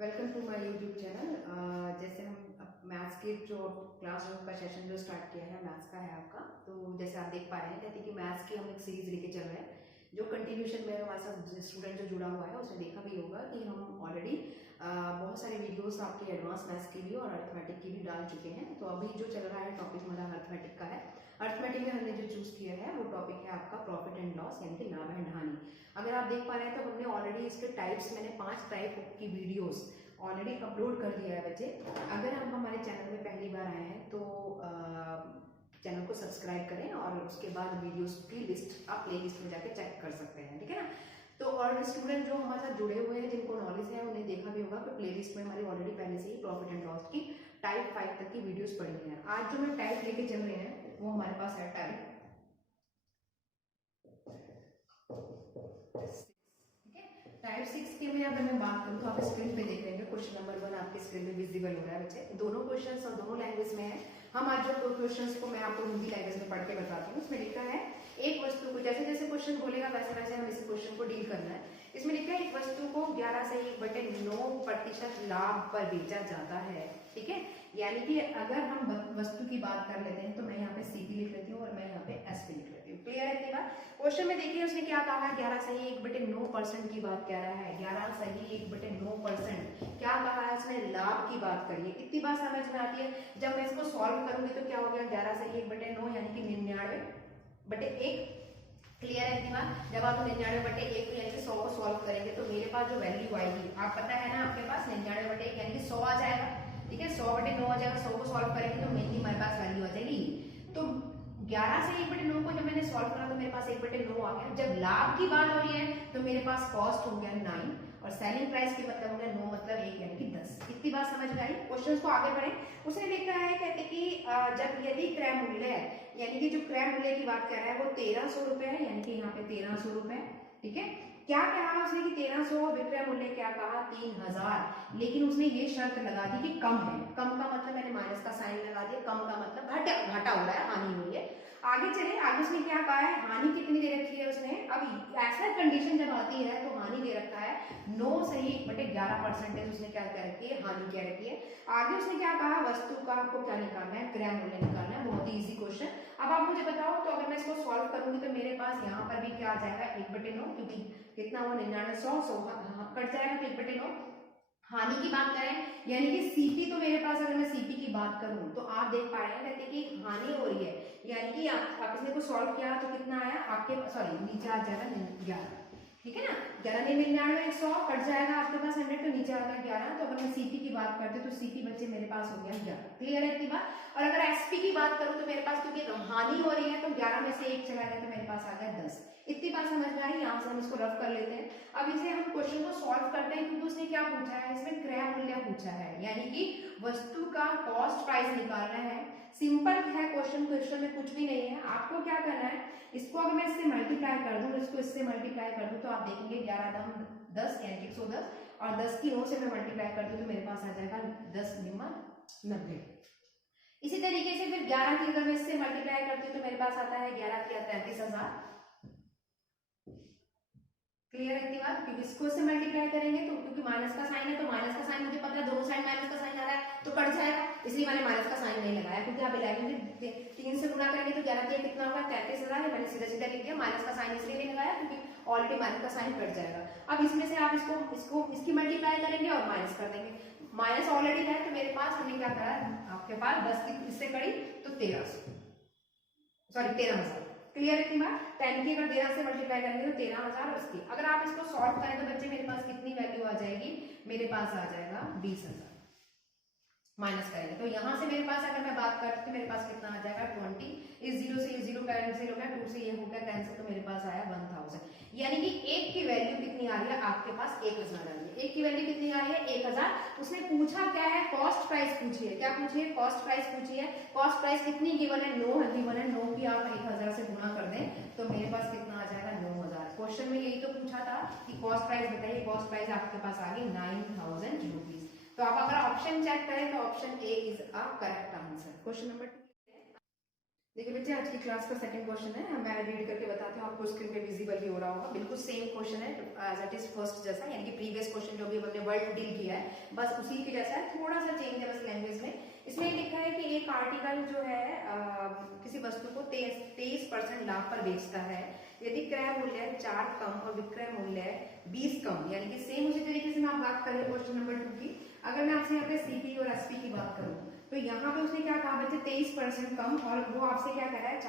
Welcome to my YouTube channel. जैसे हम maths के जो क्लासरूम का सेशन जो स्टार्ट किया है मैथ्स का है आपका, तो जैसे आप देख पा रहे हैं कहते हैं कि मैथ्स की हम एक सीरीज लेके चल रहे हैं जो कंटिन्यूशन में हमारे साथ स्टूडेंट जो जुड़ा हुआ है उसने देखा भी होगा कि हम ऑलरेडी बहुत सारे वीडियोस आपके एडवांस मैथ्स के लिए और अर्थमेटिक की भी डाल चुके हैं। तो अभी जो चल रहा है टॉपिक हमारा अर्थमेटिक का है। अर्थमेटिक में हमने जो चूज किया है वो टॉपिक है आपका प्रॉफिट एंड लॉस यानी कि लाभ एंड हानि। अगर आप देख पा रहे हैं तो हमने ऑलरेडी इसके टाइप्स, मैंने 5 टाइप की वीडियोस ऑलरेडी अपलोड कर दिया है बच्चे। अगर आप हमारे चैनल में पहली बार आए हैं तो चैनल को सब्सक्राइब करें और उसके बाद वीडियोस की लिस्ट आप प्ले लिस्ट में जाके चेक कर सकते हैं, ठीक है ना। तो और स्टूडेंट जो हमारे साथ जुड़े हुए हैं जिनको नॉलेज है उन्हें देखा भी होगा कि प्ले लिस्ट में हमारी ऑलरेडी पहले से ही प्रॉफिट एंड लॉस की टाइप 5 तक की वीडियोस पड़ी हुई हैं। आज जो मैं टाइप लेके चल रहे हैं वो हमारे पास है टाइप, टाइप 6 की में अगर मैं बात करूं तो आप स्क्रीन पे देख रहे हैं क्वेश्चन नंबर 1 आपके स्क्रीन में विजिबल हो रहा है बच्चे। दोनों क्वेश्चंस और दोनों लैंग्वेज में है। हम आज जो क्वेश्चंस को मैं आपको हिंदी लैंग्वेज में पढ़ के बताती हूँ। उसमें लिखा है एक वस्तु को, जैसे जैसे क्वेश्चन बोलेगा वैसे वैसे हम इस क्वेश्चन को डील करना है। इसमें लिखा है एक वस्तु को 11 से 1/9% लाभ पर बेचा जाता है, ठीक है। यानी कि अगर हम वस्तु की बात कर लेते हैं तो मैं यहाँ पे सीपी लिख लेती हूँ और मैं यहाँ पे एसपी लिख लेती हूँ। क्लियर है इतनी बात। क्वेश्चन में देखिए उसने क्या कहा है, 11 सही 1/9% की बात कह रहा है। 11 सही 1/9% क्या कहा है उसने, लाभ की बात करिए। इतनी बात समझ में आती है। जब मैं इसको सॉल्व करूंगी तो क्या हो गया, 11 सही 1/9 यानी कि 99/1। क्लियर है इतनी बात। जब आप 99/1 यानी कि 100 को सॉल्व करेंगे तो मेरे पास जो वैल्यू आएगी, आप पता है ना आपके पास 99/1 यानी कि 100 आ जाएगा, ठीक है। 100/9 आ जाएगा। 100 को सॉल्व करेंगे तो मेरी हमारे पास वैल्यू आ जाएगी। तो 11 से 1/9 को जब मैंने सॉल्व करा तो मेरे पास 1/9 आ गया। जब लाभ की बात हो रही है तो मेरे पास कॉस्ट हो गया 9 और सेलिंग प्राइस की मतलब हो गया 9 मतलब 1 यानी कि 10। इतनी बात समझ में आई। क्वेश्चंस को आगे बढ़े। उसने देखा है कहते कि जब यदि क्रय मूल्य है यानी कि जो क्रय मूल्य की बात कर रहा है वो 1300 रुपए है, यानी कि यहाँ पे 1300 रुपए, ठीक है। क्या कहा उसने कि 1300, विक्रय मूल्य क्या कहा 3000, लेकिन उसने ये शर्त लगा दी कि कम है। कम का मतलब मैंने माइनस का साइन लगा दिया, कम का मतलब घटा हुआ है, हानि हुई है। आगे चले, आगे उसने क्या कहा है, हानि कितनी दे रखी है उसने। अब ऐसा कंडीशन जब आती है तो हानि दे रखा है 9 सही 1/11% उसने क्या कह रखी है, हानि कह रखी है। आगे उसने क्या कहा, वस्तु का आपको क्या निकालना है, क्रय मूल्य निकालना है। बहुत ही इजी क्वेश्चन। अब आप मुझे बताओ तो अगर मैं इसको सॉल्व करूंगी तो मेरे पास यहाँ पर भी क्या आ जाएगा 1/9, क्योंकि कितना हुआ 99, 100 कट जाएगा तो 1/9। हानि की बात करें यानी कि सीपी, तो मेरे पास अगर मैं सीपी की बात करूं तो आप देख पा रहे हैं कहते हैं कि हानि हो रही है, यानी कि आप इसने को सॉल्व किया तो कितना आया आपके, सॉरी नीचे आ जाएगा 11, ठीक है ना। 11 में 99 100 कट जाएगा आपके पास 100 तो नीचे आ गया 11। तो अगर मैं सीपी की बात करते तो सीपी बच्चे मेरे पास हो गया 11। क्लियर है इतनी बात। और अगर एसपी की बात करूं तो मेरे पास क्योंकि हानि हो रही है तो 11 में से 1 चला गया तो मेरे पास आ गया 10। इतनी बात समझ में आई। यहाँ से हम इसको रफ कर लेते हैं। अब इसे हम क्वेश्चन को सॉल्व करते हैं क्योंकि उसने क्या पूछा है, इसमें क्रय मूल्य पूछा है, यानी कि वस्तु का कॉस्ट प्राइस निकालना है। सिंपल है क्वेश्चन, क्वेश्चन में कुछ भी नहीं है। आपको क्या करना है, इसको अगर मैं इससे मल्टीप्लाई कर दूं, इसको इससे मल्टीप्लाई कर दूं तो आप देखेंगे 11 दम 10 यानी कि 110 और 10 की 9 से मैं मल्टीप्लाई कर दूं तो मेरे पास आ जाएगा 10 निम्न 90। इसी तरीके से फिर 11 की अगर मैं इससे मल्टीप्लाई करती हूँ तो मेरे पास आता है 11 की 33,000। क्लियर है इतनी बात। क्योंकि इसको से मल्टीप्लाई करेंगे तो क्योंकि माइनस का साइन है तो माइनस का साइन मुझे पता है, दोनों साइड माइनस का साइन आ रहा है तो कट जाएगा, इसलिए मैंने माइनस का साइन नहीं लगाया। क्योंकि आप 11 3 से गुणा करेंगे तो 11 3 कितना होगा 33,000 है। मैंने सीधा सीधा लिख दिया, माइनस का साइन इसलिए नहीं लगाया क्योंकि ऑलरेडी माइनस का साइन कट जाएगा। अब इसमें से आप इसको इसकी मल्टीप्लाई करेंगे और माइनस कर देंगे। माइनस ऑलरेडी है तो मेरे पास हमने क्या करा, आपके पास 10 की इससे कड़ी तो 1300, सॉरी 13,000। क्लियर है इतनी बात। 10 की अगर 13 से मल्टीप्लाई करेंगे तो 13,000 उसकी। अगर आप इसको सॉल्व करें तो बच्चे मेरे पास कितनी वैल्यू आ जाएगी, मेरे पास आ जाएगा 20,000। माइनस करेंगे तो यहाँ से मेरे पास अगर मैं बात करती हूँ मेरे पास कितना आ जाएगा 20। इस 0 से ये 0 कैंसिल हो गया, 2 से ये हो गया कैंसिल, तो मेरे पास आया 1000। यानी कि 1 की वैल्यू कितनी आ रही है, आपके पास 1000 आ रही है। 1 की वैल्यू कितनी आ रही है 1000। उसने पूछा क्या है, कॉस्ट प्राइस पूछी है। क्या पूछी है, कॉस्ट प्राइस पूछी है। कॉस्ट प्राइस कितनी गिवन है, 9 गिवन है। 9 की आप 1000 से गुणा कर दें तो मेरे पास कितना आ जाएगा 9000। क्वेश्चन में यही तो पूछा था कि कॉस्ट प्राइस बताइए। कॉस्ट प्राइस आपके पास आ गई 9000 रुपीज। तो आप अगर ऑप्शन चेक करें तो option A is a correct answer. Question number 2 देखिए बच्चे, आज की क्लास का सेकंड क्वेश्चन है, मैं रीड करके बताती हूँ आपको, स्क्रीन पे विजिबल भी हो रहा होगा। बिल्कुल सेम क्वेश्चन है एज इट इज फर्स्ट जैसा, यानी कि प्रीवियस क्वेश्चन जो भी हमने वर्ड डील किया है बस उसी के जैसा है, थोड़ा सा चेंज है बस लैंग्वेज में। इसमें लिखा है कि एक आर्टिकल जो है किसी वस्तु को 23% लाभ पर बेचता है यदि क्रय मूल्य 4 कम और विक्रय मूल्य 20 कम, यानी कि सेम उसी तरीके से मैं आप बात करें क्वेश्चन नंबर 2 की। अगर मैं आपसे यहाँ पे सीपी और एसपी की बात करूँ तो यहाँ पे उसने क्या कहा बच्चे, 23% कम, और वो आपसे क्या कह रहा है,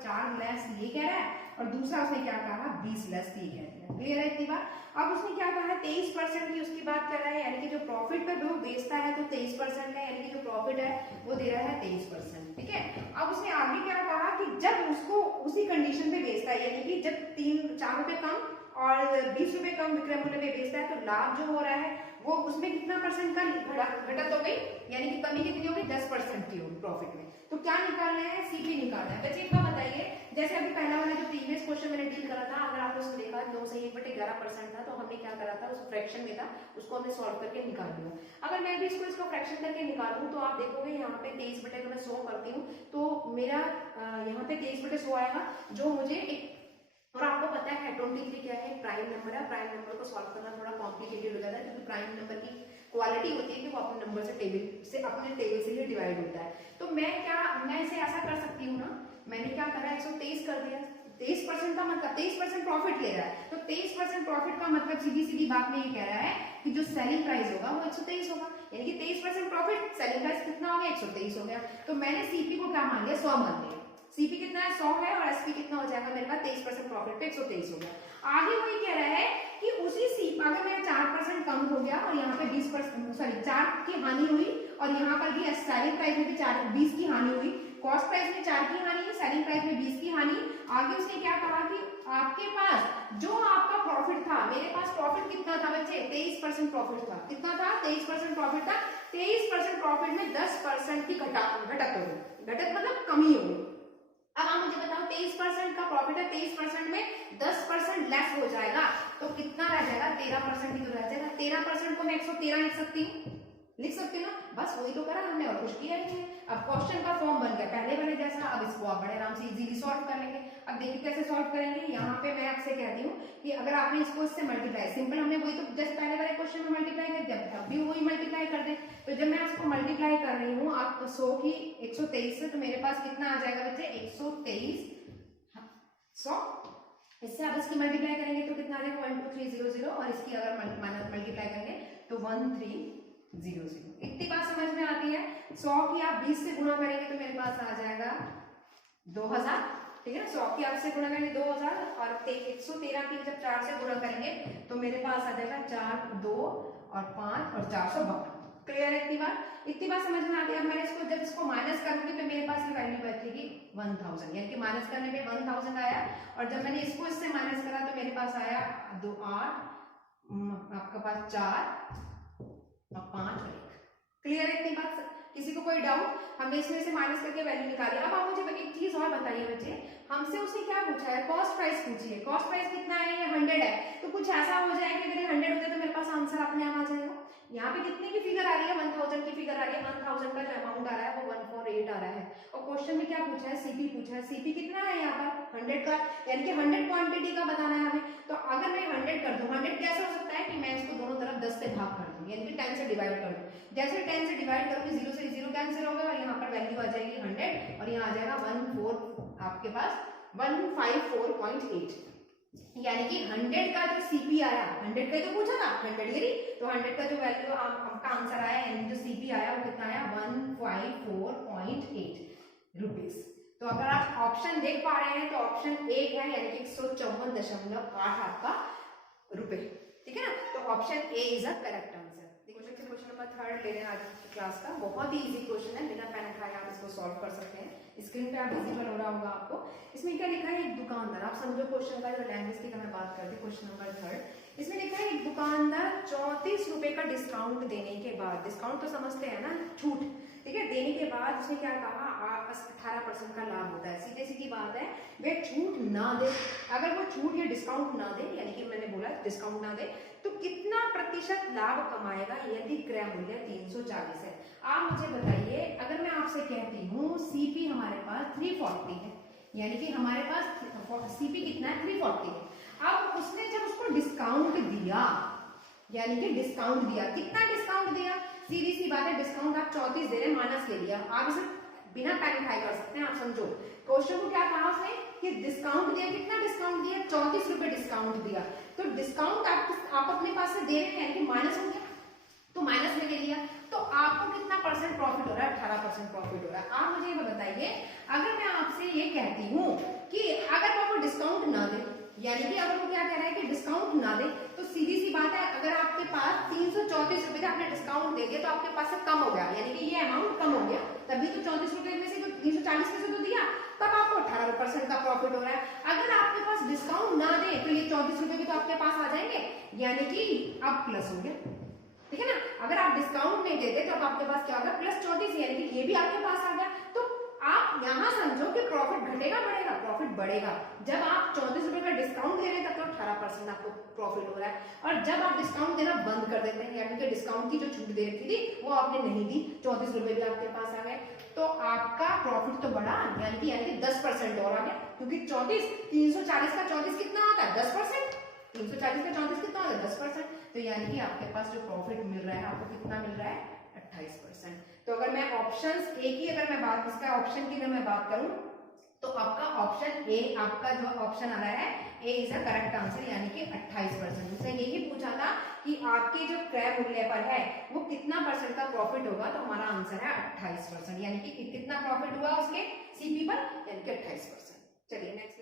4 लेस ये कह रहा है, और दूसरा उसने क्या कहा 20 लेस ये कह रहा है। क्लियर है इतनी बात? अब उसने क्या कहा है, 23% की उसकी बात कर रहा है, यानी कि जो प्रॉफिट पे वो बेचता है तो 23% है, यानी कि जो प्रॉफिट है वो दे रहा है 23%। ठीक है, अब उसने आगे क्या कहा कि जब उसको उसी कंडीशन पे बेचता है, यानी कि जब 4 रुपए कम और 20 रुपए कम विक्रय मूल्य पे बेचता है तो लाभ जो हो रहा है वो उसमें कितना परसेंट का घटत हो गई, यानी कि कमी कितनी होगी, 10% की होगी प्रॉफिट में। तो क्या निकालना है, सीपी निकालना है। बच्चे इतना बताइए, जैसे अभी पहला वाला जो प्रीवियस क्वेश्चन मैंने डील करा था, अगर आपने उसको देखा 9 से 1/11% था, तो हमने क्या करा था, उस फ्रैक्शन में था, उसको हमने सॉल्व करके निकाल लिया। अगर मैं भी इसको फ्रैक्शन करके निकालूं तो आप देखोगे यहाँ पे 23/100 करती हूँ तो मेरा यहाँ पे 23/100 आएगा, जो मुझे एक, और आपको पता है 23 क्या है, प्राइम नंबर है। प्राइम नंबर को सॉल्व करना थोड़ा कॉम्प्लिकेटेड हो जाता है, क्योंकि प्राइम नंबर की क्वालिटी होती है कि वो अपने नंबर से अपने टेबल से ही डिवाइड होता है। तो मैं इसे ऐसा कर सकती हूँ ना, मैंने क्या करा, 123 कर दिया। 23% का मतलब 23% प्रॉफिट ले रहा है, तो 23% प्रॉफिट का मतलब सीधी सीधी बात में ये कह रहा है कि जो सेलिंग प्राइस होगा वो 123 होगा, यानी कि 23% प्रॉफिट, सेलिंग प्राइस कितना हो गया, 123 हो गया। तो मैंने सीपी को क्या मान लिया, 100 मान लिया। सीपी कितना है, 100 है, और एसपी कितना हो जाएगा मेरे पास, 23% प्रॉफिट पे 123 हो गया। आगे वो ये कह रहा है कि उसी सीप अगर मेरा 4% कम हो गया और यहाँ पे 20%, सॉरी 4 की हानि हुई, और यहाँ पर भी सेलिंग प्राइस में भी 20 की हानि हुई, कॉस्ट प्राइस में 4 की हानि है, सेलिंग प्राइस में 20 की हानि। आगे उसने क्या कहा कि आपके पास जो आपका प्रॉफिट था, मेरे पास प्रॉफिट कितना था बच्चे, 23% प्रॉफिट था। कितना था, 23% प्रॉफिट था। 23% प्रॉफिट में 10% की घटत हो गई, घटत मतलब कमी हो गई। अब आप मुझे बताओ, 23% का प्रॉफिट है, 23% में 10% लेस हो जाएगा तो कितना रह जाएगा, 13% ही तो रह जाएगा। 13% को मैं 113 लिख सकती हूँ ना, बस वही तो करा हमने, और कुछ किया नहीं है। अब क्वेश्चन का फॉर्म बन गया पहले वाले जैसा, अब इसको आप बड़े आराम से इजीली सॉल्व कर लेंगे। अब देखिए कैसे सॉल्व करेंगे, यहाँ पे मैं आपसे कहती हूँ कि अगर आपने इसको इससे मल्टीप्लाई, सिंपल हमने वही तो जस्ट पहले वाले क्वेश्चन में मल्टीप्लाई कर दिया, अब भी वही मल्टीप्लाई कर दे। तो जब मैं उसको मल्टीप्लाई कर रही हूँ आप 100 की 123 से, तो मेरे पास कितना आ जाएगा बच्चे, 123 100, इससे आप इसकी मल्टीप्लाई करेंगे तो कितना आ जाएगा, 12300, और इसकी अगर मल्टीप्लाई करेंगे तो 1300। इतनी बात समझ में आती है। 100 की आप 20 से गुणा करेंगे तो मेरे पास आ जाएगा 2000, ठीक है ना। 100 की आपसे गुणा करेंगे 2000, और 113 की जब 4 से गुणा करेंगे तो मेरे पास आ जाएगा 4, 2 और 5 और 452। क्लियर है इतनी बात समझ में आ गई। अब मैं इसको जब इसको माइनस करूंगी तो मेरे पास वैल्यू बचेगी 1000, यानी कि माइनस करने पे 1000 आया, और जब मैंने इसको इससे माइनस करा तो मेरे पास आया 2 8, आपका पास 4 और 5 और 1। क्लियर है इतनी बात, किसी को कोई डाउट? हमने इसमें से माइनस करके वैल्यू निकाली। अब आप मुझे एक चीज और बताइए बच्चे, हमसे उसने क्या पूछा है, कॉस्ट प्राइस पूछी है। कॉस्ट प्राइस कितना है, ये 100 है, तो कुछ ऐसा हो जाए कि अगर ये 100 होता है तो मेरे पास आंसर अपने आप आ जाएगा। यहाँ पे कितने की फिगर आ रही है, 1000 की फिगर आ रही है। 1000 का जो अमाउंट आ रहा है वो 148 आ रहा है, और क्वेश्चन में क्या पूछा है, सीपी पूछा है। सीपी कितना है यहाँ पर, 100 का, यानी कि 100 क्वांटिटी का बताना है हमें। तो अगर मैं 100 कर दूं, 100 कैसे हो सकता है कि मैं इसको दोनों तरफ 10 से भाग कर दूं, यानी कि 10 से डिवाइड कर दूं। जैसे 10 से डिवाइड करूंगी 0 से 0 कैंसिल हो गया, और यहाँ पर वैल्यू आ जाएगी 100, और यहाँ आ जाएगा आपके पास 154.8, यानी कि 100 का जो सीपी आया, 100 का तो पूछा था, 100 गिरी, तो 100 का जो वैल्यू आपका आंसर आया, यानी जो सीपी आया वो कितना आया, 154.8 रुपीज। तो अगर आप ऑप्शन देख पा रहे हैं तो ऑप्शन 1 है, यानी कि 154.8 आपका रुपए, ठीक है ना। तो option A is a correct answer. Question number 3 ले रहे हैं आज की क्लास का, बहुत ही इजी क्वेश्चन है, बिना पेन उठाए आप इसको सॉल्व कर सकते हैं। स्क्रीन पे आप विजिबल हो रहा होगा आपको। इसमें क्या लिखा है, एक दुकानदार, आप समझो क्वेश्चन का जो लैंग्वेज की मैं बात करती हूँ, क्वेश्चन नंबर 3, इसमें लिखा है एक दुकानदार 34 रुपए का डिस्काउंट देने के बाद, डिस्काउंट तो समझते हैं ना, छूट, ठीक है, देने के बाद उसने क्या कहा, 18% का लाभ होता है। सीधे सीधी बात है, वे छूट ना दे, अगर वो छूट या डिस्काउंट ना दे, यानी कि मैंने बोला डिस्काउंट ना दे, तो कितना प्रतिशत लाभ कमाएगा यदि क्रय मूल्य 340 है? आप मुझे बताइए, अगर मैं आपसे कहती हूँ सीपी हमारे पास 340 है, यानी कि हमारे पास सीपी कितना है 340 है। अब उसने जब उसको डिस्काउंट दिया, यानी कि डिस्काउंट दिया, कितना डिस्काउंट दिया? सीधी सी बात है, डिस्काउंट आप 34 दे रहे हैं, माइनस ले लिया। आप इसे बिना टाइम खाई कर सकते हैं। आप समझो क्वेश्चन को क्या कहा उसने कि डिस्काउंट दिया, कितना डिस्काउंट दिया? 34 रुपए डिस्काउंट दिया। तो डिस्काउंट आप अपने पास से दे रहे हैं, यानी कि माइनस हो गया, तो माइनस में ले लिया, तो आपको कितना परसेंट प्रॉफिट हो रहा है? 18% प्रॉफिट हो रहा है। आप मुझे ये बताइए, अगर मैं आपसे ये कहती हूँ कि अगर वो आपको डिस्काउंट ना दे, यानी कि अगर वो क्या कह रहा है कि डिस्काउंट ना दे, तो सीधी सी बात है, अगर आपके पास 334 रुपए का आपने डिस्काउंट दे दिया तो आपके पास से कम हो गया, यानी कि ये अमाउंट कम हो गया, तभी तो 34 रुपए में से 340 में से तो दिया, तब आपको 18% का प्रॉफिट हो रहा है। अगर आपके पास डिस्काउंट ना दे तो ये 34 रुपए भी तो आपके पास आ जाएंगे, यानी कि अब प्लस हो गया, ठीक है ना। अगर आप डिस्काउंट नहीं देते तो अब आपके पास क्या होगा? प्लस 34, यानी कि ये भी आपके पास आ गया। तो आप यहां समझो कि प्रॉफिट घटेगा बढ़ेगा? प्रॉफिट बढ़ेगा। जब आप 34 रुपए का डिस्काउंट दे रहे हैं तब तो 18% आपको प्रॉफिट हो रहा है, और जब आप डिस्काउंट देना बंद कर देते हैं, यानी कि डिस्काउंट की जो छूट दे रखी थी वो आपने नहीं दी, 34 रुपए भी आपके पास आ गए, तो आपका प्रॉफिट तो बढ़ा, यानी कि 10% और आ गया, क्योंकि 34 340 का 34 कितना आता है? 10%। 340 का 34 कितना होता है? 10%। तो यानी कि आपके पास जो प्रॉफिट मिल रहा है, आपको कितना मिल रहा है? 28%। तो अगर मैं ऑप्शंस ए की अगर मैं बात, इसका ऑप्शन की अगर मैं बात करूं, तो आपका ऑप्शन ए, आपका जो ऑप्शन आ रहा है ए इज द करेक्ट आंसर, यानी कि 28%। उसने यही पूछा था कि आपके जो क्रय मूल्य पर है वो कितना परसेंट का प्रॉफिट होगा, तो हमारा आंसर है 28%, यानी कि कितना प्रॉफिट हुआ उसके सीपी पर, यानी कि 28%। चलिए नेक्स्ट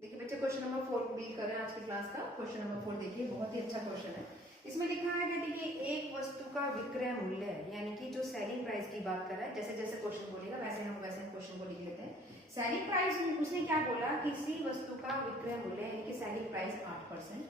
देखिए बच्चे, क्वेश्चन नंबर 4 डील कर रहे हैं आज की क्लास का। क्वेश्चन नंबर 4 देखिए, बहुत ही अच्छा क्वेश्चन है। इसमें लिखा है कि देखिए एक वस्तु का विक्रय मूल्य, यानी कि जो सेलिंग प्राइस की बात कर रहा है, जैसे जैसे क्वेश्चन बोलेगा वैसे हम क्वेश्चन को लिख लेते हैं। सेलिंग प्राइस, उसने क्या बोला? किसी वस्तु का विक्रय मूल्य, यानी कि सेलिंग प्राइस 8%,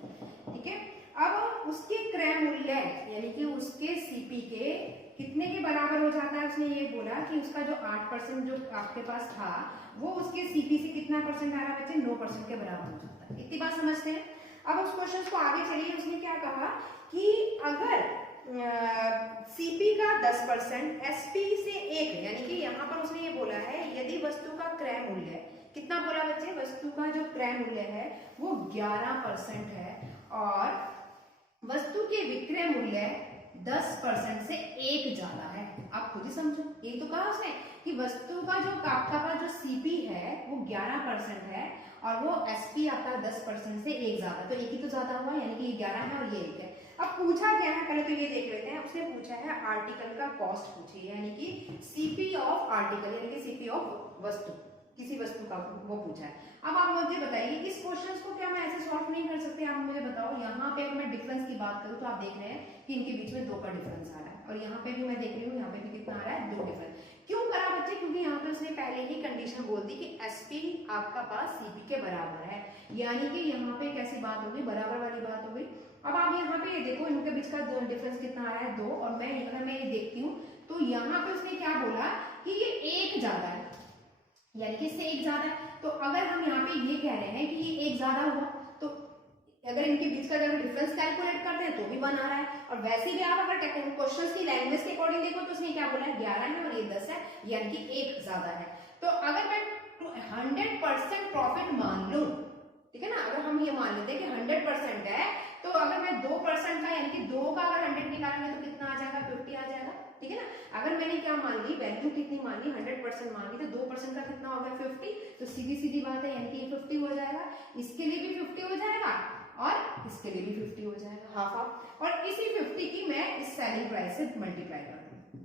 ठीक है। अब उसके क्रय मूल्य, यानी कि उसके सीपी के कितने के बराबर हो जाता है? उसने ये बोला कि उसका जो 8% जो आपके पास था वो उसके सीपी से कितना परसेंट आ रहा है बच्चे? 9% के बराबर हो जाता है। इतनी बात समझते हैं। अब उस क्वेश्चन को आगे चलिए, उसने क्या कहा कि अगर सीपी का 10% एसपी से 1, यानी कि यहाँ पर उसने ये बोला है यदि वस्तु का क्रय मूल्य, कितना बोला बच्चे? वस्तु का जो क्रय मूल्य है वो 11% है और वस्तु के विक्रय मूल्य 10% से 1 ज्यादा है। आप खुद ही समझो, ये तो कहा उसने कि वस्तु का जो आपका पास जो सीपी है वो 11% है और वो एसपी आपका 10% से 1 ज्यादा, तो एक ही तो ज्यादा हुआ, यानी कि ये 11 है और ये 1 है। अब पूछा क्या है, पहले तो ये देख लेते हैं। उसने पूछा है आर्टिकल का कॉस्ट पूछी है, यानी कि सीपी ऑफ आर्टिकल, यानी कि सीपी ऑफ वस्तु, किसी वस्तु का वो पूछा है। अब आप मुझे बताइए इस क्वेश्चन को क्या मैं ऐसे सॉल्व नहीं कर सकते? आप मुझे बताओ। यहाँ पे अगर मैं डिफरेंस की बात करूँ तो आप देख रहे हैं कि इनके बीच में 2 का डिफरेंस आ रहा है, और यहाँ पे भी मैं देख रही हूँ यहाँ पे भी कितना आ रहा है? 2 डिफरेंस। क्यों करा बच्चे? क्योंकि यहाँ पे उसने पहले ही कंडीशन बोल दी कि एसपी आपका पास सीपी के बराबर है, यानी कि यहाँ पे कैसी बात होगी? बराबर वाली बात हो गई। अब आप यहाँ पे ये देखो इनके बीच का डिफरेंस कितना आ रहा है? 2, और मैं अगर मैं ये देखती हूँ तो यहाँ पे उसने क्या बोला कि ये 1 ज्यादा है, यानी कि इससे 1 ज्यादा है। तो अगर हम यहाँ पे ये कह रहे हैं कि ये 1 ज्यादा हुआ, तो अगर इनके बीच का अगर डिफरेंस कैलकुलेट करते हैं तो भी 1 आ रहा है। और वैसे भी आप अगर क्वेश्चन की लैंग्वेज के अकॉर्डिंग देखो तो उसने क्या बोला है? 11 है और ये 10 है, यानी कि 1 ज्यादा है। तो अगर मैं 100% प्रॉफिट मान लूं, ठीक है ना, अगर हम ये मान लेते हैं कि 100% है, तो अगर मैं 2% का, यानी कि 2 का अगर 100 निकालेंगे तो कितना आ जाएगा? 50 आ जाएगा, ठीक है ना। अगर मैंने क्या मान ली, वैल्यू कितनी मान ली? 100% मान ली, तो 2% का कितना हो गया? 50। तो सीधी सीधी बात है, यानी कि ये 50 हो जाएगा, इसके लिए भी 50 हो जाएगा और इसके लिए भी 50 हो जाएगा, हाफ हाफ। और इसी 50 की मैं इस सेलिंग प्राइस से मल्टीप्लाई कर दूं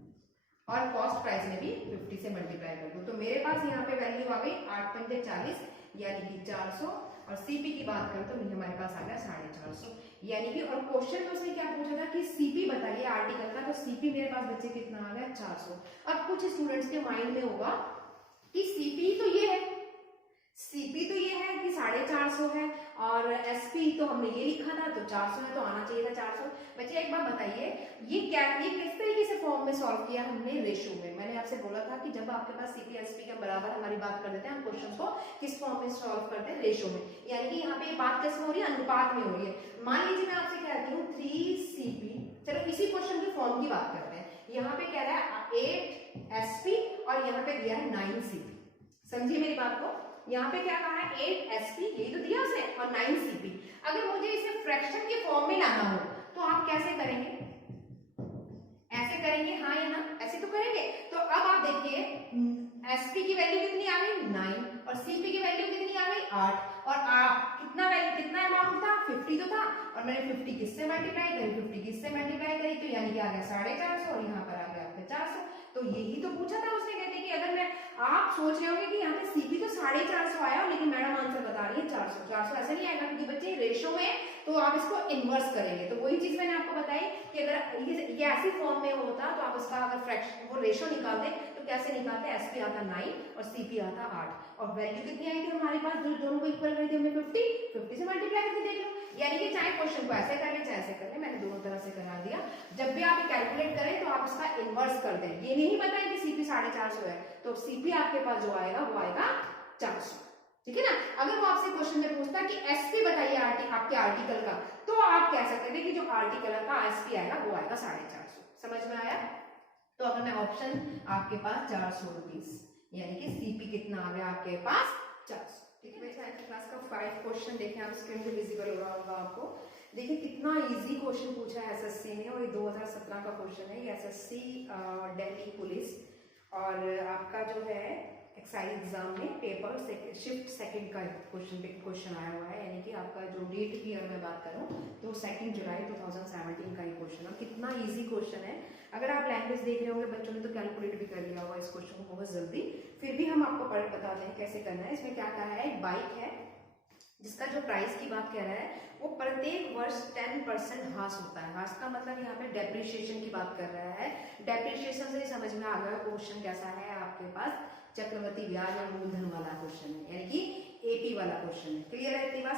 और कॉस्ट प्राइस में भी 50 से मल्टीप्लाई कर दूं, तो मेरे पास यहाँ पे वैल्यू आ गई 8 पंजे 40, यानी कि 400। और सीपी की बात करें तो हमारे पास आ गया 450, यानी कि। और क्वेश्चन में उसने क्या पूछा था कि सीपी बताइए आर्टिकल का, तो सीपी मेरे पास बच्चे कितना आ गया? 400। अब कुछ स्टूडेंट्स के माइंड में होगा कि सीपी तो ये है, सीपी तो ये है कि 450 है और एसपी तो हमने ये लिखा था, तो 400 है तो आना चाहिए था 400। बच्चे एक बात बताइए, ये किस तरीके से फॉर्म में सॉल्व किया हमने? रेशियो में। मैंने आपसे बोला था कि जब आपके पास सीपी एसपी के बराबर हमारी बात कर देते हैं, हम क्वेश्चन को किस फॉर्म में सॉल्व करते हैं? रेशियो में। यानी कि यहाँ पे बात कैसे हो रही है? अनुपात में हो रही है। मान लीजिए मैं आपसे कहती हूँ 3cp, चलो इसी क्वेश्चन के फॉर्म की बात करते हैं। यहाँ पे कह रहा है 8sp और यहाँ पे दिया है 9cp। समझिए मेरी बात को, यहाँ पे क्या कहा है? 8sp यही तो दिया उसने, और 9cp। अगर मुझे इसे फ्रैक्शन के फॉर्म में लाना हो तो आप कैसे करेंगे? ऐसे करेंगे, हाँ या ना? ऐसे तो करेंगे। तो अब आप देखिए, sp की वैल्यू कितनी आ गई? 9, और cp की वैल्यू कितनी आ गई? 8, और आप कितना अमाउंट था? 50 तो था, और मैंने 50 किससे मल्टीप्लाई करी? 50 किससे मल्टीप्लाई करी? तो यानी कि आ गया 450, और यहाँ पर आ गया आपका 400। तो यही तो पूछा था उसने। कहते कि अगर मैं, आप सोच रहे होंगे कि यहाँ पे सीपी तो 450 आया, लेकिन मैडम आंसर बता रही है 400। 400 ऐसे नहीं आएगा क्योंकि बच्चे रेशो में, तो आप इसको इनवर्स करेंगे। तो वही चीज मैंने आपको बताई कि अगर ये ऐसी फॉर्म में होता तो आप उसका अगर फ्रैक्शन वो रेशो निकालते तो कैसे निकालते? एसपी आता 9 और सीपी आता 8, और वैल्यू कितनी आई थी हमारे पास? दोनों को इक्वल कर दिया हमने 50 से मल्टीप्लाई करके देख लो। यानी कि चाहे क्वेश्चन को ऐसे कर ले चाहे ऐसे कर ले, मैंने दोनों तरह से करा दिया। जब भी आप कैलकुलेट करें तो आप इसका इनवर्स कर दें। ये नहीं बताएं कि सीपी 450 है, तो सीपी आपके पास जो आएगा वो आएगा 400। ठीक है ना? अगर वो आपसे क्वेश्चन में पूछता कि एसपी बताइए आपके आर्टिकल का, तो आप कह सकते थे कि जो आर्टिकल का एसपी आएगा वो आएगा 450। समझ में आया? तो अगर मैं ऑप्शन आपके पास 400 रुपीज, यानी कि सीपी कितना आ गया आपके पास? 400। ठीक है, मेरे क्लास का 5 क्वेश्चन देखें आप, स्क्रीन पे विजिबल हो रहा होगा आपको। देखिए कितना इजी क्वेश्चन पूछा है एसएससी ने, और ये 2017 का क्वेश्चन है। ये एसएससी दिल्ली पुलिस और आपका जो है एक्साइज एग्जाम में पेपर शिफ्ट सेकंड का क्वेश्चन आया हुआ है। यानी कि आपका जो डेट की अगर मैं बात करूं तो 2 जुलाई 2017 का ये क्वेश्चन है। कितना इजी क्वेश्चन है। अगर आप लैंग्वेज देख रहे होंगे बच्चों ने तो कैलकुलेट भी कर लिया होगा इस क्वेश्चन को बहुत जल्दी। फिर भी हम आपको बता दें कैसे करना है। इसमें क्या कहा है? एक बाइक है जिसका जो प्राइस की बात कह रहा है वो प्रत्येक वर्ष 10% ह्रास होता है। ह्रास का मतलब यहाँ पे डेप्रिसिएशन की बात कर रहा है। डेप्रिसिएशन से समझ में आ गया क्वेश्चन कैसा है आपके पास? चक्रवृद्धि ब्याज और मूलधन वाला क्वेश्चन है, यानी कि एपी वाला क्वेश्चन है। क्लियर है? इतनी बात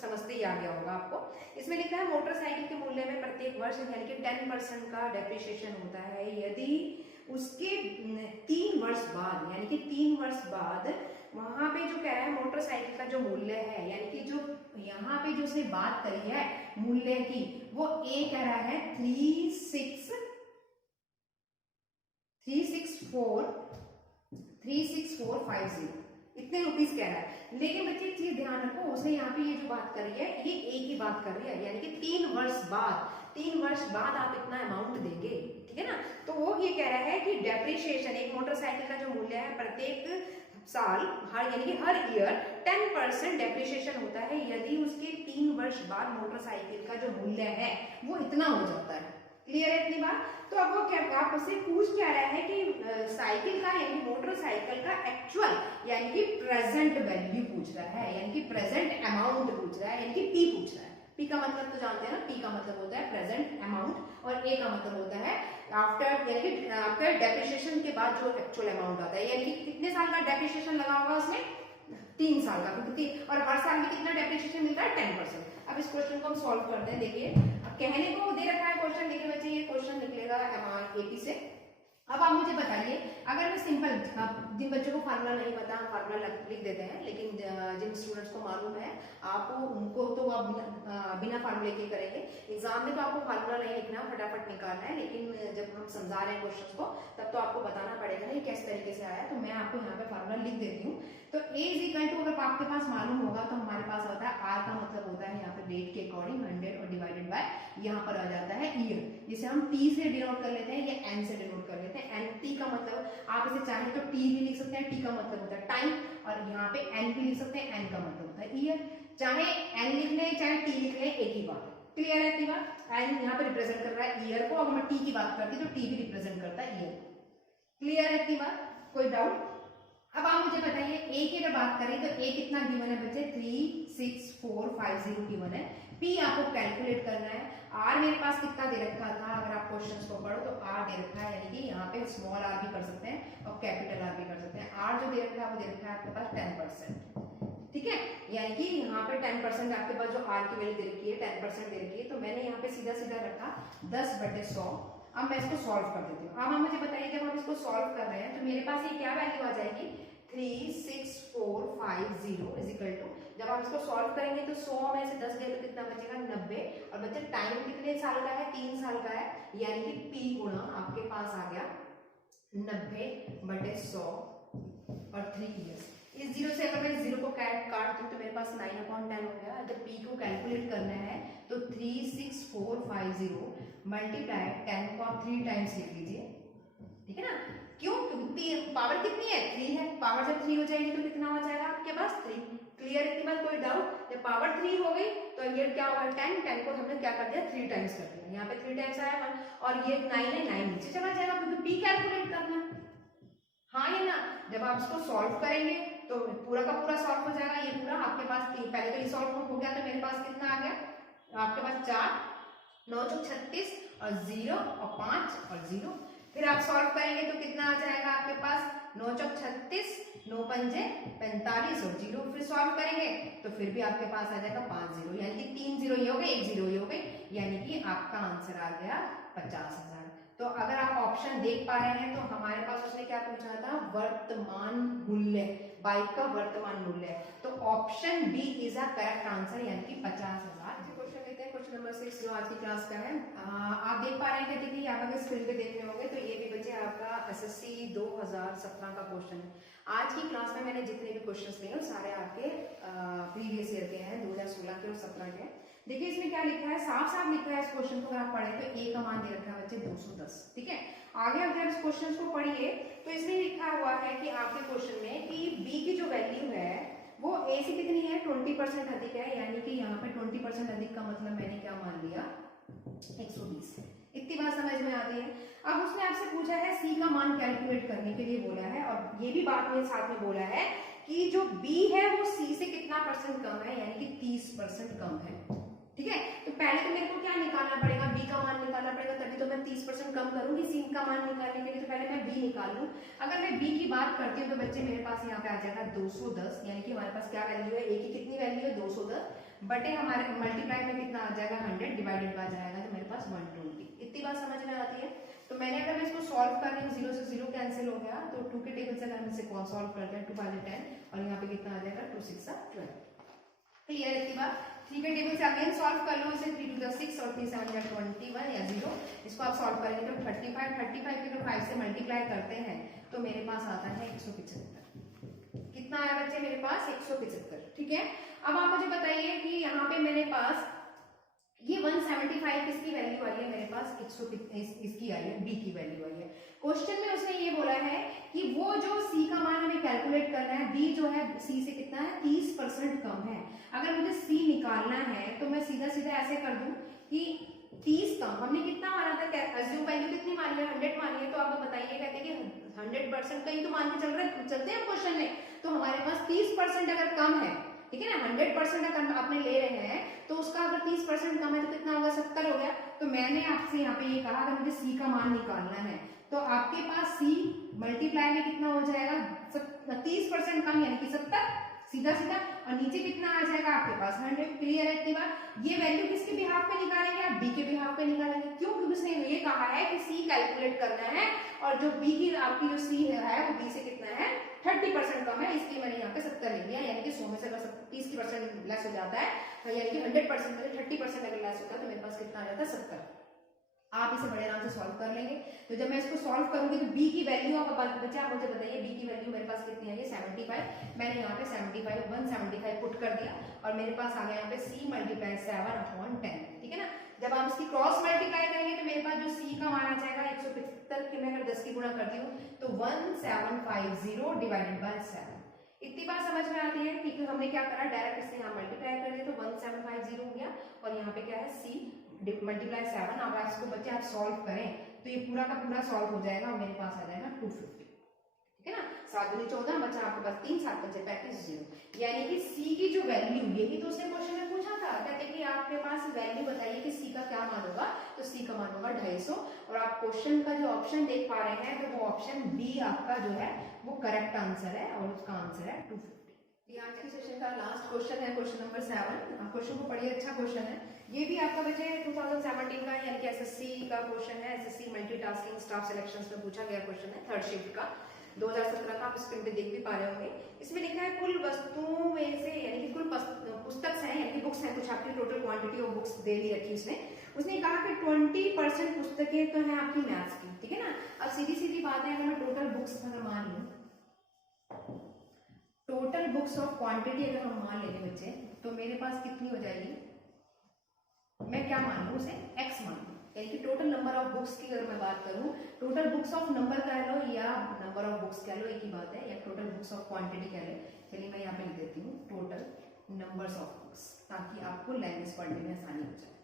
समझते ही आ गया होगा आपको। इसमें लिखा है मोटरसाइकिल के मूल्य में प्रत्येक वर्ष यानी कि 10% का डेप्रिसिएशन होता है यदि उसके 3 वर्ष बाद, यानी कि 3 वर्ष बाद वहां पे जो कह रहा है मोटरसाइकिल का जो मूल्य है, यानी कि जो यहाँ पे जो उसने बात करी है मूल्य की, वो ए कह रहा है 36450, इतने रुपीस कह रहा है। लेकिन बच्चे एक चीज ध्यान रखो, उसने यहाँ पे ये जो बात करी है ये ए की बात कर रही है, यानी कि 3 वर्ष बाद आप इतना अमाउंट देंगे। ठीक है ना? तो वो ये कह रहा है कि डेप्रिसिएशन, एक मोटरसाइकिल का जो मूल्य है प्रत्येक साल यानी कि हर ईयर 10% डेप्रिसिएशन होता है यदि उसके 3 वर्ष बाद मोटरसाइकिल का जो मूल्य है वो इतना हो जाता है। क्लियर है इतनी बात? तो अब वो क्या आपसे पूछ क्या रहा है कि साइकिल का यानी मोटरसाइकिल का एक्चुअल यानी कि प्रेजेंट वैल्यू पूछ रहा है, यानी कि प्रेजेंट अमाउंट पूछ रहा है, यानी कि पी पूछ रहा है। पी का मतलब तो जानते हैं ना, पी का मतलब होता है प्रेजेंट अमाउंट, और ए का मतलब होता है आफ्टर, यानी कि आफ्टर डेप्रिसिएशन के बाद जो एक्चुअल अमाउंट आता है। यानी कि कितने साल का डेप्रिसिएशन लगा होगा उसमें? 3 साल का, क्योंकि और हर साल में कितना डेप्रिसिएशन मिलता है? 10%। अब इस क्वेश्चन को हम सॉल्व करते हैं। देखिए अब कहने को दे रखा है क्वेश्चन, लेकिन बच्चे ये क्वेश्चन निकलेगा एपी से। अब आप मुझे बताइए, अगर मैं सिंपल, जिन बच्चों को फार्मूला नहीं पता हम फार्मूला लिख देते हैं, लेकिन जिन स्टूडेंट्स को मालूम है आप उनको तो आप बिना फार्मूले के करेंगे। एग्जाम में तो आपको फार्मूला नहीं लिखना, फटाफट निकालना है, लेकिन जब हम समझा रहे हैं क्वेश्चन को तब तो आपको बताना पड़ेगा ना किस तरीके से आया। तो मैं आपको यहाँ पे फार्मूला लिख देती हूँ। तो ए इज इक्वल टू, अगर आपके पास मालूम होगा तो हमारे पास होता है आर का मतलब होता है यहाँ पे डेट के अकॉर्डिंग 100 और डिवाइडेड बाय यहाँ पर आ जाता है ईयर, जिसे हम टी से डिनोट कर लेते हैं या एन से डिनोट कर लेते हैं। एन टी का मतलब आप इसे चाहे तो टी भी लिख सकते हैं, टी का मतलब होता है टाइम, और यहाँ पे एन भी लिख सकते हैं, एन का मतलब होता है ईयर। चाहे एन लिख ले चाहे टी लिख ले, एक ही बात। क्लियर है इतनी बात? एन यहाँ पे रिप्रेजेंट कर रहा है ईयर को, अगर मैं टी की बात करती तो टी भी रिप्रेजेंट करता है ईयर। क्लियर है इतनी बात? कोई डाउट? अब आप मुझे बताइए ए की अगर बात करें तो ए कितना गिवन है बच्चे? 36450 गिवन है। पी आपको कैलकुलेट करना है। आर मेरे पास कितना दे रखा था, अगर आप क्वेश्चंस को पढ़ो तो आर दे रखा है, यानी कि यहाँ पे स्मॉल आर भी कर सकते हैं और कैपिटल आर भी कर सकते हैं। आर जो दे रखा है वो दे रखा है आपके पास 10%। ठीक है, यानी कि यहाँ पे 10% आपके पास जो आर की वैल्यू दे रखी है 10% दे रखी है, तो मैंने यहाँ पे सीधा सीधा रखा 10/100। अब मैं इसको सॉल्व कर देती हूँ। अब आप मुझे बताइए जब हम इसको सॉल्व कर रहे हैं तो मेरे पास ये क्या वैल्यू आ जाएगी 36450 इज इक्वल टू, जब आप इसको सॉल्व करेंगे तो 100 में से 10 गए तो कितना बचेगा 90, और बच्चे टाइम कितने साल का है 3 साल का है, यानी कि P गुणा आपके पास आ गया 90/100 और 3 इयर्स। इस जीरो से अगर मैं जीरो को काट दूं तो मेरे पास 9/10 हो गया। जब P को कैलकुलेट करना है तो 36450 मल्टीप्लाई 10 को आप 3 टाइम्स लिख लीजिए, ठीक है ना। क्यों? क्योंकि पावर कितनी है 3 है, पावर जब 3 हो जाएगी तो कितना हो जाएगा आपके पास 3। क्लियर है? बात कोई डाउट? जब पावर 3 हो गई तो ये क्या होगा 10 को हमने क्या कर दिया 3 टाइम्स कर दिया, यहाँ पे 3 टाइम्स आया 1, और ये 9 है 9 नीचे चला जाएगा क्योंकि P कैलकुलेट करना है। हाँ ये ना, जब आप इसको सॉल्व करेंगे तो पूरा का पूरा सॉल्व हो जाएगा। ये पूरा आपके पास पहले तो ये सॉल्व हो गया तो मेरे पास कितना आ गया आपके पास 4 9 चौक 36 और 0 और 5 और 0। फिर आप सॉल्व करेंगे तो कितना आ जाएगा आपके पास 9 चौक 36 9 पंजे 45 और 0। फिर सॉल्व करेंगे तो फिर भी आपके पास आ जाएगा 5 0, यानी कि 3 0 ये हो गए 1 0 ये हो गए, यानी कि आपका आंसर आ गया 50,000। तो अगर आप ऑप्शन देख पा रहे हैं तो हमारे पास उसने क्या पूछा था वर्तमान मूल्य, बाइक का वर्तमान मूल्य, तो option B is a correct answer, यानी कि 50,000। क्वेश्चन लेते हैं, क्वेश्चन नंबर 6 जो आज की क्लास का है। आप देख पा रहे हैं कि देखिए यहाँ पर स्क्रीन पे देख रहे होंगे तो ये भी बच्चे आपका एसएससी 2017 का क्वेश्चन है। आज की क्लास में मैंने जितने भी क्वेश्चंस लिए हैं सारे आपके प्रीवियस ईयर के हैं, 2016 के और 17 के। देखिए इसमें क्या लिखा है, साफ साफ लिखा है इस क्वेश्चन को अगर आप पढ़े तो ए का मान दे रखा है बच्चे 210, ठीक है। आगे अगर इस क्वेश्चन को पढ़िए तो इसमें लिखा हुआ है कि आपके क्वेश्चन में कि बी की जो वैल्यू है वो ए से कितनी है 20% अधिक है, यानी कि यहाँ पे 20% अधिक का मतलब मैंने क्या मान लिया 120। इतनी बात समझ में आती है। अब उसने आपसे पूछा है सी का मान कैलकुलेट करने के लिए बोला है, और ये भी बात में साथ में बोला है कि जो बी है वो सी से कितना परसेंट कम है, यानी कि 30% कम है, ठीक है। तो पहले तो मेरे को क्या निकालना पड़ेगा बी का मान निकालना पड़ेगा, तभी तो मैं 30% कम करूंगी सी का मान निकालने के लिए। तो पहले मैं बी निकाल लूं। अगर मैं बी की बात करती हूँ तो बच्चे मेरे पास यहाँ पे आ जाएगा 210, यानी कि हमारे पास क्या वैल्यू है ए की कितनी वैल्यू है 210 बटे हमारे मल्टीप्लाई में कितना आ जाएगा 100 डिवाइडेड बाय जाएगा तो मेरे पास 120। इतनी बात समझ में आती है। तो मैंने अगर मैं इसको सॉल्व कर रही हूँ 0 से 0 कैंसिल हो गया, तो 2 के टेबल से अगर हम इसे सॉल्व करते हैं 2 5 10 और यहाँ पे कितना आ जाएगा 2 6 12। क्लियर है? इतनी बात। 3 के टेबल से अगेन सॉल्व कर लो इसे, 3 2 6 और 3 7 21 या 0। इसको आप सॉल्व करेंगे तो 35 के जो 5 से मल्टीप्लाई करते हैं तो मेरे पास आता है 175। कितना आया बच्चे मेरे पास 175, ठीक है। अब आप मुझे बताइए कि यहाँ पे मेरे पास ये 175 किसकी वैल्यू आई है मेरे पास 100 इसकी आई है, बी की वैल्यू आई है। क्वेश्चन में उसने ये बोला है कि वो जो सी का मान हमें कैलकुलेट करना है, बी जो है सी से कितना है 30% कम है। अगर मुझे सी निकालना है तो मैं सीधा सीधा ऐसे कर दूं कि 30 कम, हमने कितना माना था एज्यूम वैल्यू कितनी मानी है 100 मानी है, तो आप बताइए कहते हैं कि 100% का ही तो मान के चलते हैं क्वेश्चन में, तो हमारे पास 30% अगर कम है, ठीक है ना, 100% अगर आपने ले रहे हैं तो उसका अगर 30% कम है तो कितना होगा 70 हो गया। तो मैंने आपसे यहाँ पे ये कहा अगर मुझे सी का मान निकालना है तो आपके पास सी मल्टीप्लाई में कितना हो जाएगा 30% कम यानी कि 70 सीधा सीधा, और नीचे कितना आ जाएगा आपके पास 100। क्लियर है? इतनी बार ये वैल्यू किसके बिहाफ पे निकालेंगे आप बी के बिहाफ पे निकालेंगे। क्यों? क्योंकि उसने ये कहा है कि सी कैलकुलेट करना है और जो बी की आपकी जो सी है वो बी से कितना है 30% कम है, इसलिए मैंने यहाँ पे 70 लिख दिया, यानी कि 100 में से अगर 30% लेस हो जाता है यानी कि 100% में 30% अगर लेस होता है तो मेरे पास कितना आ जाता है 70। आप इसे बड़े आराम से सॉल्व कर लेंगे। तो जब मैं इसको सॉल्व करूंगी तो बी की वैल्यू आप बच्चे आप मुझे बताइए बी की वैल्यू मेरे पास कितनी आई है 75। मैंने यहाँ पे 175 पुट कर दिया और मेरे पास आ गया यहाँ पे सी मल्टीप्लाई 7/10, ठीक है ना। जब आप इसकी क्रॉस मल्टीप्लाई करेंगे तो मेरे पास जो सी का मान आ जाएगा 175 के मैं अगर 10 की गुणा करती हूँ तो 1750 डिवाइडेड बाय 7। इतनी बात समझ में आती है? क्योंकि हमने क्या करा डायरेक्ट इससे यहाँ मल्टीप्लाई कर दिया तो 1750 हो गया और यहाँ पे क्या है सी मल्टीप्लाई 7। अब इसको बच्चे आप सॉल्व करें तो ये पूरा का पूरा सॉल्व हो जाएगा और मेरे पास आ जाएगा 250, ठीक है ना। 7 दूनी 14 बच्चा आपके पास 3 7 5 35 0, यानी कि सी की जो वैल्यू यही तो उसने क्वेश्चन में पूछा था, कहते कि आपके पास वैल्यू बताइए कि सी का क्या मान होगा, तो सी का मान होगा 250। और आप क्वेश्चन का जो ऑप्शन देख पा रहे हैं तो वो ऑप्शन बी आपका जो है वो करेक्ट आंसर है और उसका आंसर है 250। आज के सेशन का लास्ट क्वेश्चन है क्वेश्चन नंबर 7। क्वेश्चन को पढ़िए, अच्छा क्वेश्चन है। ये भी आपका बच्चे 2017 का यानी कि एसएससी का क्वेश्चन है। एसएससी मल्टीटास्किंग स्टाफ सिलेक्शंस में पूछा गया क्वेश्चन है, थर्ड शिफ्ट का 2017 का। आप स्क्रीन पे देख भी पा रहे होंगे। इसमें लिखा है कुल वस्तुओं में से यानी कि कुल पुस्तक है यानी कि बुक्स है, कुछ आपकी टोटल क्वांटिटी ऑफ बुक्स दे दी रखी उसने कहा कि 20% पुस्तकें तो है आपकी मैथ्स की, ठीक है ना। अब सीधी सीधी बात है, अगर मैं टोटल बुक्स अगर मान लूं, टोटल बुक्स ऑफ क्वांटिटी अगर हम मान लेते बच्चे, तो मेरे पास कितनी हो जाएगी, मैं क्या मान लूं उसे x मान लूं, यानी कि टोटल नंबर ऑफ बुक्स की अगर मैं बात करूं, टोटल बुक्स ऑफ नंबर कह लो या नंबर ऑफ बुक्स कह लो, एक ही बात है, या टोटल बुक्स ऑफ क्वांटिटी कह लो। चलिए मैं यहाँ पे लिख देती हूँ टोटल नंबर्स ऑफ बुक्स, ताकि आपको लैंग्वेज पढ़ने में आसानी हो जाए,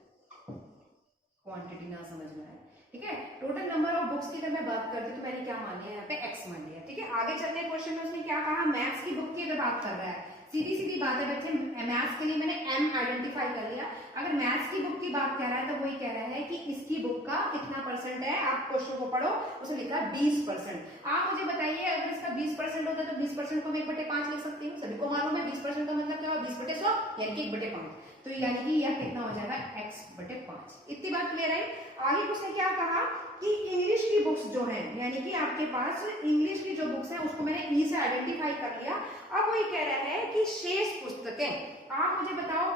क्वांटिटी ना समझ में आए, ठीक है। टोटल नंबर ऑफ बुक्स की अगर मैं बात करती हूँ तो मैंने क्या मान लिया यहाँ पे x मान लिया, ठीक है। आगे चलते हैं क्वेश्चन में उसने क्या कहा, मैथ्स की बुक की अगर बात कर रहा है, सीधी सीधी बात है बच्चे, मैथ्स के लिए मैंने m आइडेंटिफाई कर लिया। अगर मैथ्स की बुक की बात कर रहा है तो वही कह रहा है कि इसकी बुक का कितना परसेंट है, आप क्वेश्चन को पढ़ो, उसने लिखा 20%। आप मुझे बताइए अगर इसका 20% होता है तो 20% को मैं 1/5 लिख सकती हूँ, सभी को मालूम है 20% का मतलब क्या होगा, 20/100 यानी कि 1/5, तो यानी कि यह कितना हो जाएगा x/5। इतनी बात क्लियर है। आगे उसने क्या कहा कि इंग्लिश की बुक्स जो है, यानी कि आपके पास इंग्लिश की जो बुक्स है उसको मैंने ई से आइडेंटिफाई कर लिया। अब वही कह रहा है कि शेष पुस्तकें, आप मुझे बताओ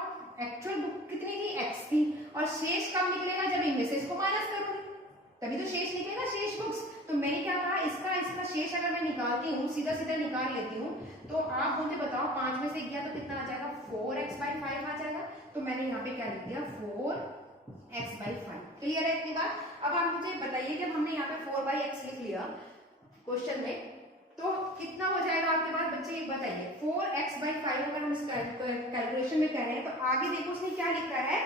एक्चुअल बुक कितनी थी, x थी, और शेष कब निकलेगा, जब इनमें से इसको माइनस करूंगी तभी तो शेष निकलेगा, शेष बुक्स। तो मैंने क्या कहा, इसका शेष अगर मैं निकालती हूँ, सीधा सीधा निकाल लेती हूँ, तो आप मुझे बताओ 5 में से गया तो कितना आ जाएगा, 4x/5 आ जाएगा। तो मैंने यहाँ पे क्या लिख दिया, 4x/5। क्लियर है इतनी बात। अब आप मुझे बताइए कि हमने यहाँ पे 4/x लिख लिया क्वेश्चन में, तो कितना हो जाएगा आपके पास बच्चे, एक बताइए। 4x/5 अगर हम इस कैलकुलेशन में कह रहे हैं तो आगे देखो उसने क्या लिखा है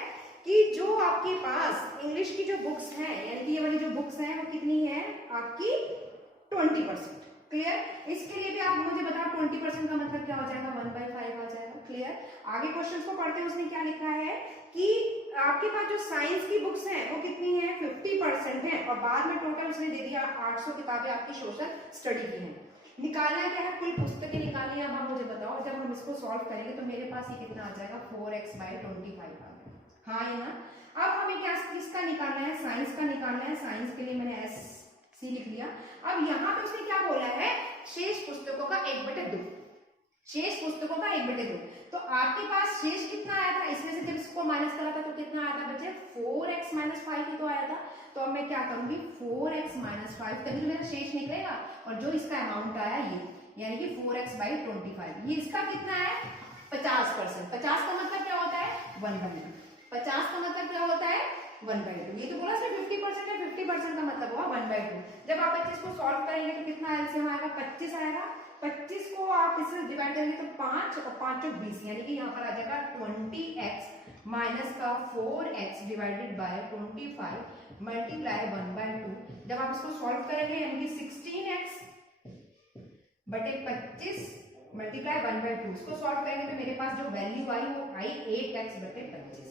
कि जो आपके पास इंग्लिश की जो बुक्स हैं, यानी कि ये वाली जो बुक्स हैं वो कितनी है आपकी 20%। क्लियर। इसके लिए भी आप मुझे बताओ 20% का मतलब क्या हो जाएगा, 1/5 आ जाएगा। क्लियर। आगे क्वेश्चन को पढ़ते हैं, उसने क्या लिखा है कि आपके पास जो साइंस की बुक्स हैं वो कितनी है, 50% है, और बाद में टोटल उसने दे दिया 800 किताबें आपकी सोशल स्टडी की हैं। निकालना क्या है, कुल पुस्तकें निकालनी है। अब आप मुझे बताओ जब हम इसको सॉल्व करेंगे तो मेरे पास ये कितना आ जाएगा, 4x/25 आ गया, हाँ या ना। अब हमें क्या किसका निकालना है, साइंस का निकालना है। साइंस के लिए मैंने SC लिख लिया। अब यहाँ पे उसने क्या बोला है, शेष पुस्तकों का 1/2, शेष पुस्तकों का 1/2। तो आपके पास शेष कितना आया था, इसमें से जब इसको माइनस करा था तो कितना आया था बच्चे, 4x-5 ही तो आया था। तो अब मैं क्या करूंगी, 4x-5, तभी तो मेरा शेष निकलेगा, और जो इसका अमाउंट आया ये, यानी कि 4x/25, ये इसका कितना है 50%। 50 का मतलब क्या होता है, 1/2। 50 का मतलब क्या होता है, 1/2। ये तो बोला सिर्फ 50% है, 50% का मतलब हुआ 1/2। जब आप 25 को सॉल्व करेंगे तो कितना एलसीएम आएगा, 25 आएगा। 25 को आप इससे डिवाइड करेंगे तो 5 और 5 और 20, यानी कि यहाँ पर आ जाएगा 20x माइनस का 4x डिवाइडेड बाय 25 मल्टीप्लाई 1/2। जब आप इसको सॉल्व करेंगे यानी कि 16x बटे 25 मल्टीप्लाई 1/2, इसको सॉल्व करेंगे तो मेरे पास जो वैल्यू आई वो आई 8x बटे 25।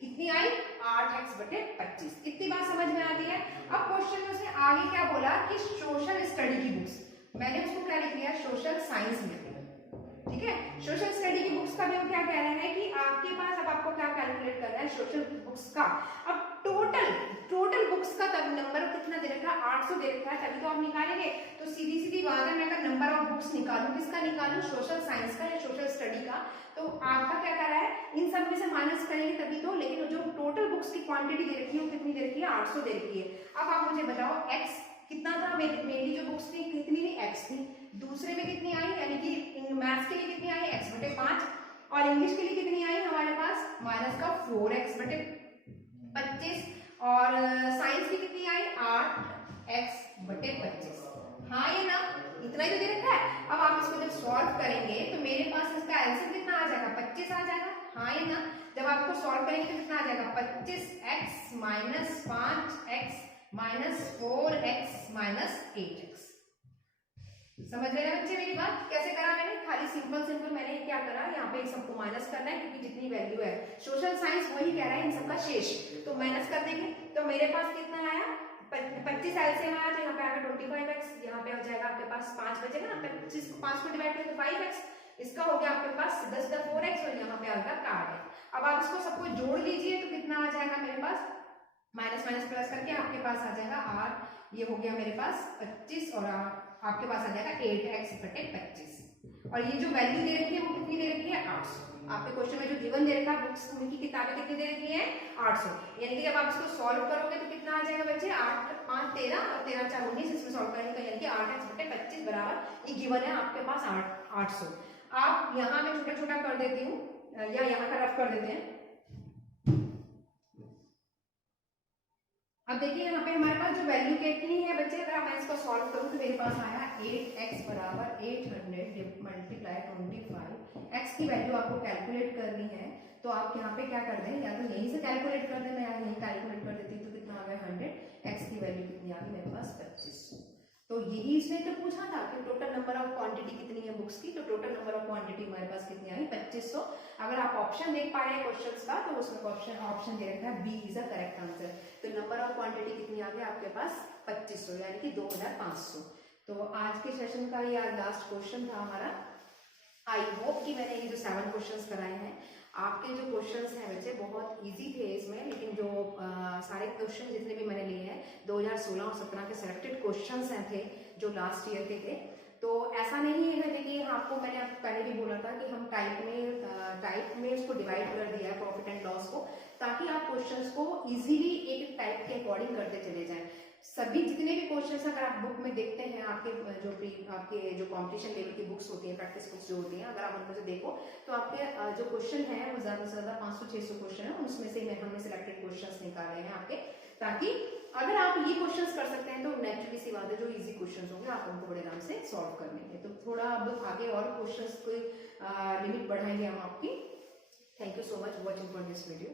कितनी आई, 8x बटे 25। इतनी बात समझ में आती है। अब क्वेश्चन में उसने आगे क्या बोला कि सोशल स्टडी की बुक्स, मैंने उसको क्या लिख लिया, सोशल साइंस लिख लिया, ठीक है। सोशल स्टडी की बुक्स का भी वो क्या कह रहा है कि आपके पास, अब आपको क्या कैलकुलेट करना है सोशल बुक्स का। अब टोटल बुक्स का तब नंबर कितना दे रखा है, 800 दे रखा है, तभी तो आप निकालेंगे। तो सीधी सीधी बात है, मैं अगर नंबर ऑफ बुक्स निकालूं, किसका निकालूं, सोशल साइंस का या सोशल स्टडी का, तो आपका क्या कह रहा है, इन सब में से माइनस करेंगे तभी तो। लेकिन जो टोटल बुक्स की क्वांटिटी दे रखी है वो कितनी दे रखी है, 800 दे रखी है। अब आप मुझे बताओ x कितना था, मेरी जो बुक्स थी कितनी थी, x थी। दूसरे में कितनी आई, यानी कि मैथ्स के लिए कितनी आई, x/5, और इंग्लिश के लिए कितनी आई हमारे पास, माइनस का 4x/25, और साइंस की कितनी आई, 8x/25। हाँ ये ना, इतना ही तो दे रखा है। अब आप इसको जब सॉल्व करेंगे तो मेरे पास इसका आंसर कितना आ जाएगा, 25 आ जाएगा। हाँ ये ना, जब आप इसको सॉल्व करेंगे तो कितना आ जाएगा, 25x minus 5x minus 4x minus 8x। समझ रहे हैं बच्चे मेरी बात, कैसे करा मैंने, खाली सिंपल मैंने क्या करा, यहाँ पे सबको माइनस करना है, क्योंकि जितनी वैल्यू है सोशल साइंस वही कह रहा है इन सबका शेष, तो माइनस कर देंगे। तो मेरे पास कितना आया, 25 एलसीएम आया, तो यहाँ पे आएगा 25x, यहाँ पे आ जाएगा आपके पास 5 बचेगा ना, 25 को 5 को डिवाइड करें तो 5x, इसका हो गया आपके सीधा सीधा 4x और यहाँ पे आ गया का 8x। अब आप इसको सबको जोड़ लीजिए तो कितना आ जाएगा मेरे पास, माइनस माइनस प्लस करके आपके पास आ जाएगा 8, ये हो गया मेरे पास 25 और आपके पास आ जाएगा 8x बटे 25। और ये जो वैल्यू दे रखी है वो कितनी दे रखी है 800। आपके क्वेश्चन में जो गिवन दे रखा है बुक्स की किताबें कितनी दे रखी है 800। यानी कि जब आप इसको सॉल्व करोगे तो कितना आ जाएगा बच्चे 8 5 13 और 13 4 19, इसमें सॉल्व करेंगे तो यानी कि 8x बटे 25 बराबर ये गिवन है आपके पास 800। आप यहाँ में छोटा छोटा कर देती हूँ या यहाँ का रफ कर देते हैं। अब देखिए यहाँ पे हमारे पास जो वैल्यू कितनी है बच्चे, अगर मैं इसको सॉल्व करूँ तो मेरे पास आया 8x बराबर 800 मल्टीप्लाई 25। x की वैल्यू आपको कैलकुलेट करनी है तो आप यहाँ पे क्या कर दें, या तो यहीं से कैलकुलेट कर दें, मैं यहीं कैलकुलेट कर देती तो कितना आ गया 100। x की वैल्यू कितनी आ गई मेरे पास 2500। तो यही इसने तो पूछा था कि टोटल नंबर ऑफ क्वांटिटी कितनी है बुक्स की, तो टोटल नंबर ऑफ क्वांटिटी हमारे पास कितनी आ गई 2500। अगर आप ऑप्शन देख पा रहे हैं क्वेश्चंस का तो उसमें ऑप्शन दे रखा है B is the correct answer. तो नंबर ऑफ क्वांटिटी कितनी आ गई आपके पास 2500 यानी कि 2500। तो आज के सेशन का ये आज लास्ट क्वेश्चन था हमारा। आई होप कि मैंने ये जो 7 क्वेश्चंस कराए हैं आपके जो क्वेश्चंस हैं बच्चे बहुत इजी थे इसमें, लेकिन जो सारे क्वेश्चन जितने भी मैंने लिए हैं 2016 और 17 के सिलेक्टेड क्वेश्चंस हैं थे जो लास्ट ईयर के थे। तो ऐसा नहीं है, देखिए आपको मैंने पहले भी बोला था कि हम टाइप में उसको डिवाइड कर दिया है प्रॉफिट एंड लॉस को, ताकि आप क्वेश्चंस को इजीली एक टाइप के अकॉर्डिंग करते चले जाएं। सभी जितने भी क्वेश्चंस अगर आप बुक में देखते हैं आपके जो कंपटीशन लेवल की बुक्स होती हैं, प्रैक्टिस बुक्स जो होती हैं, अगर आप उनमें से देखो तो आपके जो क्वेश्चन है वो ज्यादा से ज्यादा 500-600 क्वेश्चन है, उसमें से हमने सिलेक्टेड क्वेश्चंस निकाले हैं आपके, ताकि अगर आप ये क्वेश्चंस कर सकते हैं तो नेचुरली सी बात है जो इजी क्वेश्चंस होंगे आप उनको बड़े आराम से सॉल्व कर लेंगे। तो थोड़ा अब आगे और क्वेश्चंस को लिमिट बढ़ाएंगे हम आपकी। Thank you so much watching for this video.